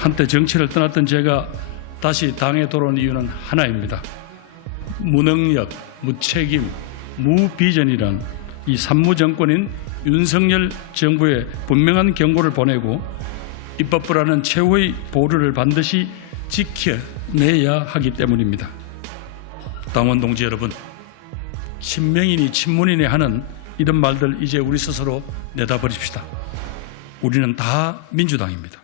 한때 정치를 떠났던 제가 다시 당에 돌아온 이유는 하나입니다. 무능력, 무책임, 무비전이란 이 산무정권인 윤석열 정부에 분명한 경고를 보내고 입법부라는 최후의 보루를 반드시 지켜내야 하기 때문입니다. 당원 동지 여러분, 친명이니 친문이니 하는 이런 말들 이제 우리 스스로 내다버립시다. 우리는 다 민주당입니다.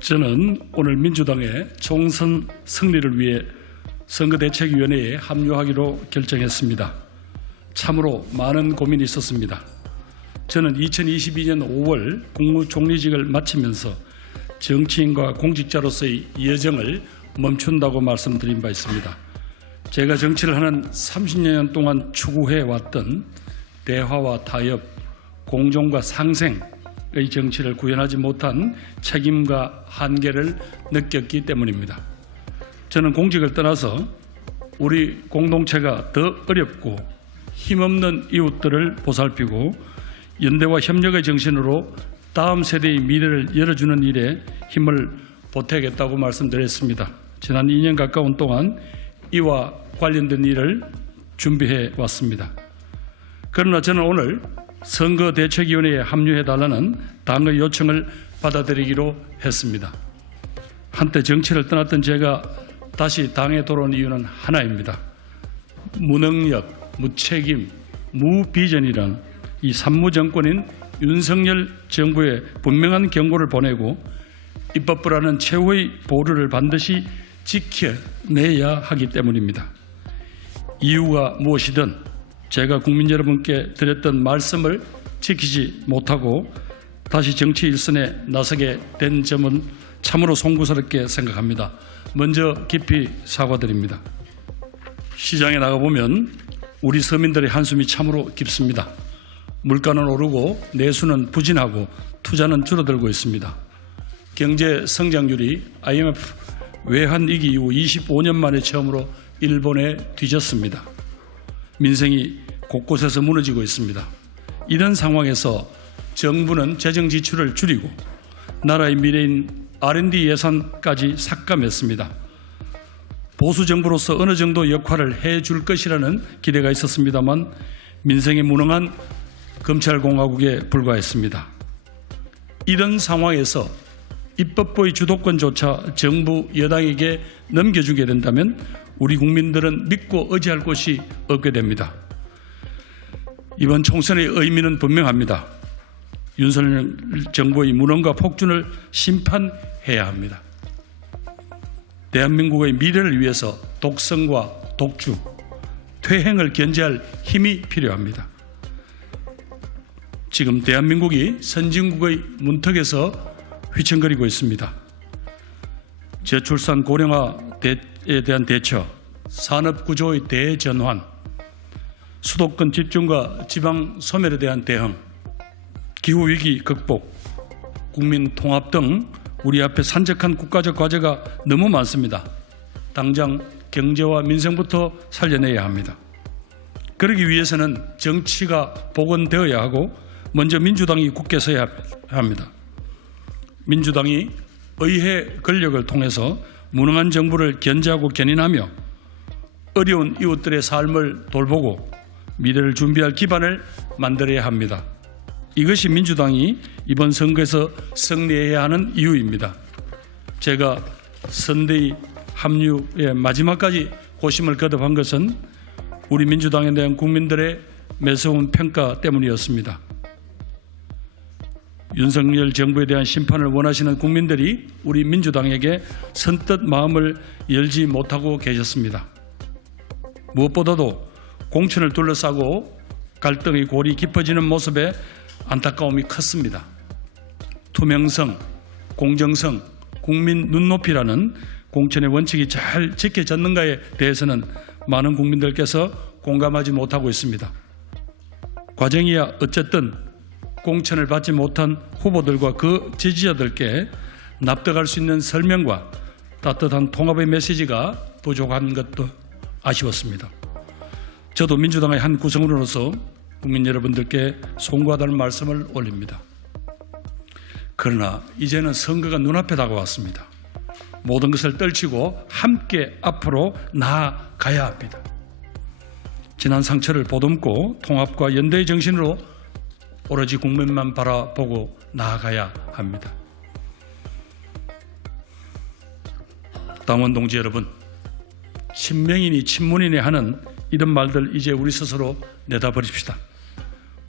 저는 오늘 민주당의 총선 승리를 위해 선거대책위원회에 합류하기로 결정했습니다. 참으로 많은 고민이 있었습니다. 저는 2022년 5월 국무총리직을 마치면서 정치인과 공직자로서의 여정을 멈춘다고 말씀드린 바 있습니다. 제가 정치를 하는 30년 동안 추구해왔던 대화와 타협, 공존과 상생의 정치를 구현하지 못한 책임과 한계를 느꼈기 때문입니다. 저는 공직을 떠나서 우리 공동체가 더 어렵고 힘없는 이웃들을 보살피고 연대와 협력의 정신으로 다음 세대의 미래를 열어주는 일에 힘을 보태겠다고 말씀드렸습니다. 지난 2년 가까운 동안 이와 관련된 일을 준비해 왔습니다. 그러나 저는 오늘 선거대책위원회에 합류해달라는 당의 요청을 받아들이기로 했습니다. 한때 정치를 떠났던 제가 다시 당에 돌아온 이유는 하나입니다. 무능력, 무책임, 무비전이란 이 산무정권인 윤석열 정부에 분명한 경고를 보내고 입법부라는 최후의 보루를 반드시 지켜내야 하기 때문입니다. 이유가 무엇이든 제가 국민 여러분께 드렸던 말씀을 지키지 못하고 다시 정치 일선에 나서게 된 점은 참으로 송구스럽게 생각합니다. 먼저 깊이 사과드립니다. 시장에 나가보면 우리 서민들의 한숨이 참으로 깊습니다. 물가는 오르고 내수는 부진하고 투자는 줄어들고 있습니다. 경제 성장률이 IMF 외환위기 이후 25년 만에 처음으로 일본에 뒤졌습니다. 민생이 곳곳에서 무너지고 있습니다. 이런 상황에서 정부는 재정 지출을 줄이고 나라의 미래인 R&D 예산까지 삭감했습니다. 보수 정부로서 어느 정도 역할을 해줄 것이라는 기대가 있었습니다만 민생에 무능한 검찰공화국에 불과했습니다. 이런 상황에서 입법부의 주도권조차 정부 여당에게 넘겨주게 된다면 우리 국민들은 믿고 의지할 곳이 없게 됩니다. 이번 총선의 의미는 분명합니다. 윤석열 정부의 무능과 폭준을 심판해야 합니다. 대한민국의 미래를 위해서 독성과 독주, 퇴행을 견제할 힘이 필요합니다. 지금 대한민국이 선진국의 문턱에서 휘청거리고 있습니다. 저출산 고령화에 대한 대처, 산업구조의 대전환, 수도권 집중과 지방 소멸에 대한 대응, 기후위기 극복, 국민 통합 등 우리 앞에 산적한 국가적 과제가 너무 많습니다. 당장 경제와 민생부터 살려내야 합니다. 그러기 위해서는 정치가 복원되어야 하고 먼저 민주당이 굳게 서야 합니다. 민주당이 의회 권력을 통해서 무능한 정부를 견제하고 견인하며 어려운 이웃들의 삶을 돌보고 미래를 준비할 기반을 만들어야 합니다. 이것이 민주당이 이번 선거에서 승리해야 하는 이유입니다. 제가 선대위 합류의 마지막까지 고심을 거듭한 것은 우리 민주당에 대한 국민들의 매서운 평가 때문이었습니다. 윤석열 정부에 대한 심판을 원하시는 국민들이 우리 민주당에게 선뜻 마음을 열지 못하고 계셨습니다. 무엇보다도 공천을 둘러싸고 갈등의 골이 깊어지는 모습에 안타까움이 컸습니다. 투명성, 공정성, 국민 눈높이라는 공천의 원칙이 잘 지켜졌는가에 대해서는 많은 국민들께서 공감하지 못하고 있습니다. 과정이야 어쨌든 공천을 받지 못한 후보들과 그 지지자들께 납득할 수 있는 설명과 따뜻한 통합의 메시지가 부족한 것도 아쉬웠습니다. 저도 민주당의 한 구성원으로서 국민 여러분들께 송구하다는 말씀을 올립니다. 그러나 이제는 선거가 눈앞에 다가왔습니다. 모든 것을 떨치고 함께 앞으로 나아가야 합니다. 지난 상처를 보듬고 통합과 연대의 정신으로 오로지 국민만 바라보고 나아가야 합니다. 당원 동지 여러분, 친명이니 친문이니 하는 이런 말들 이제 우리 스스로 내다버립시다.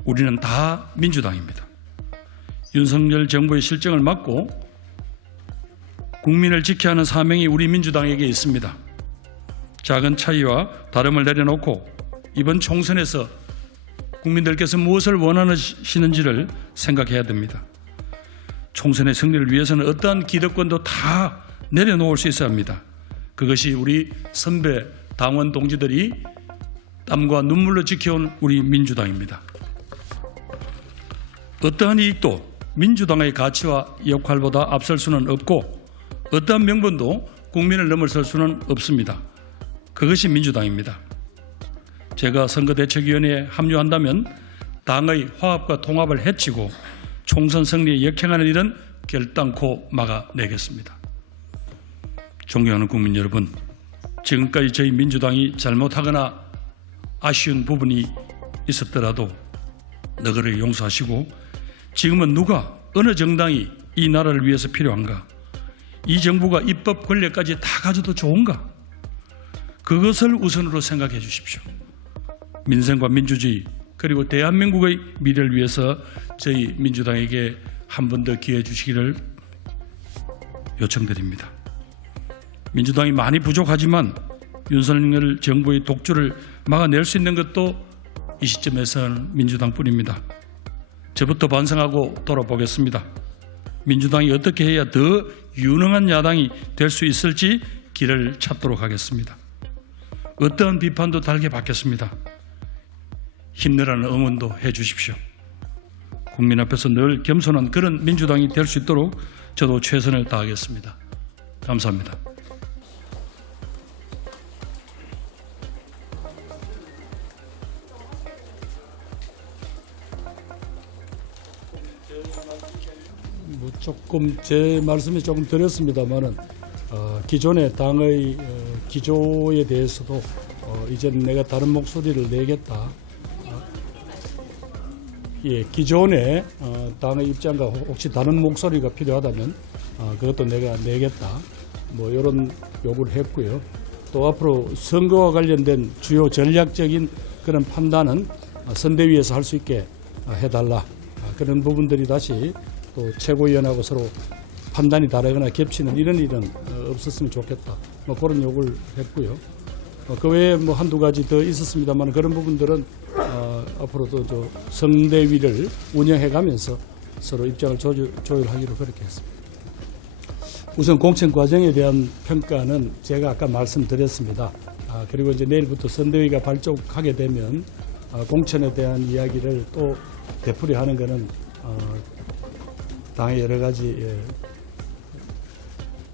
우리는 다 민주당입니다. 윤석열 정부의 실정을 막고 국민을 지켜야 하는 사명이 우리 민주당에게 있습니다. 작은 차이와 다름을 내려놓고 이번 총선에서 국민들께서 무엇을 원하시는지를 생각해야 됩니다. 총선의 승리를 위해서는 어떠한 기득권도 다 내려놓을 수 있어야 합니다. 그것이 우리 선배 당원 동지들이 땀과 눈물로 지켜온 우리 민주당입니다. 어떠한 이익도 민주당의 가치와 역할보다 앞설 수는 없고 어떠한 명분도 국민을 넘어설 수는 없습니다. 그것이 민주당입니다. 제가 선거대책위원회에 합류한다면 당의 화합과 통합을 해치고 총선 승리에 역행하는 일은 결단코 막아내겠습니다. 존경하는 국민 여러분, 지금까지 저희 민주당이 잘못하거나 아쉬운 부분이 있었더라도 너그러이 용서하시고 지금은 누가 어느 정당이 이 나라를 위해서 필요한가? 이 정부가 입법 권력까지 다 가져도 좋은가? 그것을 우선으로 생각해 주십시오. 민생과 민주주의 그리고 대한민국의 미래를 위해서 저희 민주당에게 한 번 더 기회 주시기를 요청드립니다. 민주당이 많이 부족하지만 윤석열 정부의 독주를 막아낼 수 있는 것도 이 시점에서는 민주당뿐입니다. 저부터 반성하고 돌아보겠습니다. 민주당이 어떻게 해야 더 유능한 야당이 될 수 있을지 길을 찾도록 하겠습니다. 어떠한 비판도 달게 받겠습니다. 힘내라는 응원도 해 주십시오. 국민 앞에서 늘 겸손한 그런 민주당이 될 수 있도록 저도 최선을 다하겠습니다. 감사합니다. 조금 제 말씀이 조금 드렸습니다만은 기존의 당의 기조에 대해서도 이제는 내가 다른 목소리를 내겠다. 예, 기존의 당의 입장과 혹시 다른 목소리가 필요하다면 그것도 내가 내겠다. 뭐 이런 요구를 했고요. 또 앞으로 선거와 관련된 주요 전략적인 그런 판단은 선대위에서 할 수 있게 해달라. 그런 부분들이 다시 또 최고위원하고 서로 판단이 다르거나 겹치는 이런 일은 없었으면 좋겠다. 뭐 그런 요구를 했고요. 그 외에 뭐 한두 가지 더 있었습니다만 그런 부분들은 앞으로도 저 선대위를 운영해가면서 서로 입장을 조율하기로 그렇게 했습니다. 우선 공천 과정에 대한 평가는 제가 아까 말씀드렸습니다. 그리고 이제 내일부터 선대위가 발족하게 되면 공천에 대한 이야기를 또 되풀이하는 것은 당의 여러 가지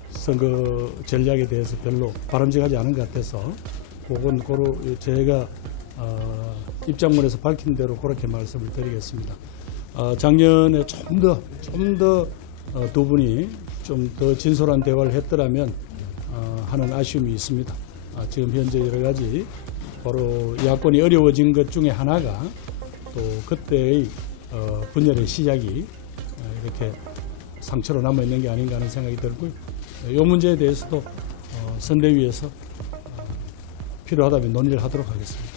선거 전략에 대해서 별로 바람직하지 않은 것 같아서 그건 제가 입장문에서 밝힌 대로 그렇게 말씀을 드리겠습니다. 작년에 좀 더 두 분이 좀 더 진솔한 대화를 했더라면 하는 아쉬움이 있습니다. 지금 현재 여러 가지 바로 야권이 어려워진 것 중에 하나가 또 그때의 분열의 시작이 이렇게 상처로 남아있는 게 아닌가 하는 생각이 들고요. 이 문제에 대해서도 선대위에서 필요하다면 논의를 하도록 하겠습니다.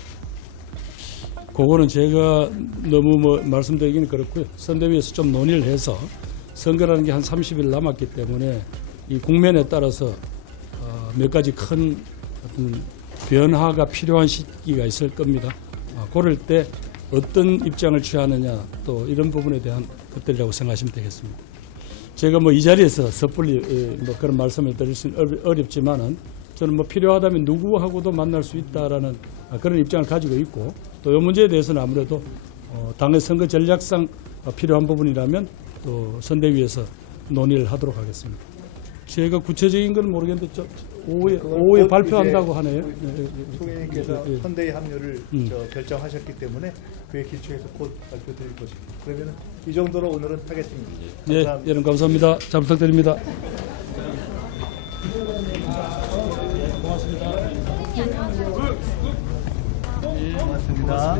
그거는 제가 너무 말씀드리기는 그렇고요. 선대위에서 좀 논의를 해서 선거라는 게 한 30일 남았기 때문에 이 국면에 따라서 몇 가지 큰 어떤 변화가 필요한 시기가 있을 겁니다. 그럴 때 어떤 입장을 취하느냐 또 이런 부분에 대한 것들이라고 생각하시면 되겠습니다. 제가 뭐 이 자리에서 섣불리 뭐 그런 말씀을 드릴 수는 어렵지만은 저는 뭐 필요하다면 누구하고도 만날 수 있다라는 그런 입장을 가지고 있고 또 이 문제에 대해서는 아무래도 당의 선거 전략상 필요한 부분이라면 또 선대위에서 논의를 하도록 하겠습니다. 제가 구체적인 건 모르겠는데 오후에 곧 발표한다고 이제 하네요. 총회님께서 예. 현대의 합류를 결정하셨기 때문에 그에 기초해서 곧 발표드릴 것입니다. 그러면 이 정도로 오늘은 하겠습니다. 예, 감사합니다. 여러분 감사합니다. 잘 부탁드립니다. 고맙습니다.